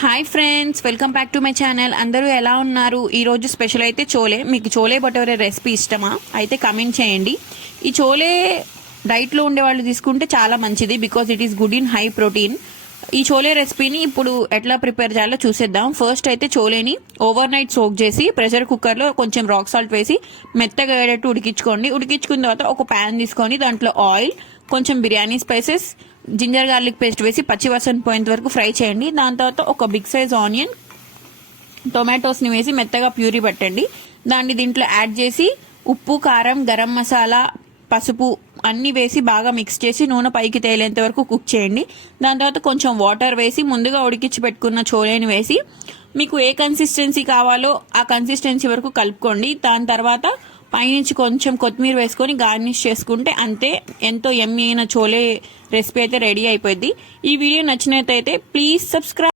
Hi friends, welcome back to my channel. అందరూ ఎలా ఉన్నారు? ఈరోజు స్పెషల్ అయితే చోలే. మీకు చోలే భటోరే రెసిపీ ఇష్టమా? అయితే కమెంట్ చేయండి. ఈ చోలే డైట్లో ఉండే వాళ్ళు తీసుకుంటే చాలా మంచిది, because it is good in high protein. ఈ చోలే రెసిపీని ఇప్పుడు ఎట్లా ప్రిపేర్ చేయాలో చూసేద్దాం. ఫస్ట్ అయితే చోలేని ఓవర్ నైట్ సోక్ చేసి ప్రెషర్ కుక్కర్లో కొంచెం రాక్ సాల్ట్ వేసి మెత్తగా అయ్యేటట్టు ఉడికించుకోండి. ఉడికించుకున్న తర్వాత ఒక ప్యాన్ తీసుకొని దాంట్లో ఆయిల్, కొంచెం biryani spices, ginger garlic paste వేసి పచ్చివాసన పోయేంత వరకు ఫ్రై చేయండి. దాని తర్వాత ఒక బిగ్ సైజ్ ఆనియన్, టొమాటోస్ని వేసి మెత్తగా ప్యూరీ పట్టండి. దాన్ని దీంట్లో యాడ్ చేసి ఉప్పు, కారం, గరం మసాలా, పసుపు అన్నీ వేసి బాగా మిక్స్ చేసి నూనె పైకి తేలేంత వరకు కుక్ చేయండి. దాని తర్వాత కొంచెం వాటర్ వేసి ముందుగా ఉడికించి పెట్టుకున్న చోలేని వేసి మీకు ఏ కన్సిస్టెన్సీ కావాలో ఆ కన్సిస్టెన్సీ వరకు కలుపుకోండి. దాని తర్వాత పైనుంచి కొంచెం కొత్తిమీర వేసుకొని గార్నిష్ చేసుకుంటే అంతే, ఎంతో యమ్మీ అయిన చోలే రెసిపీ అయితే రెడీ అయిపోయింది. ఈ వీడియో నచ్చినట్లయితే ప్లీజ్ సబ్స్క్రైబ్.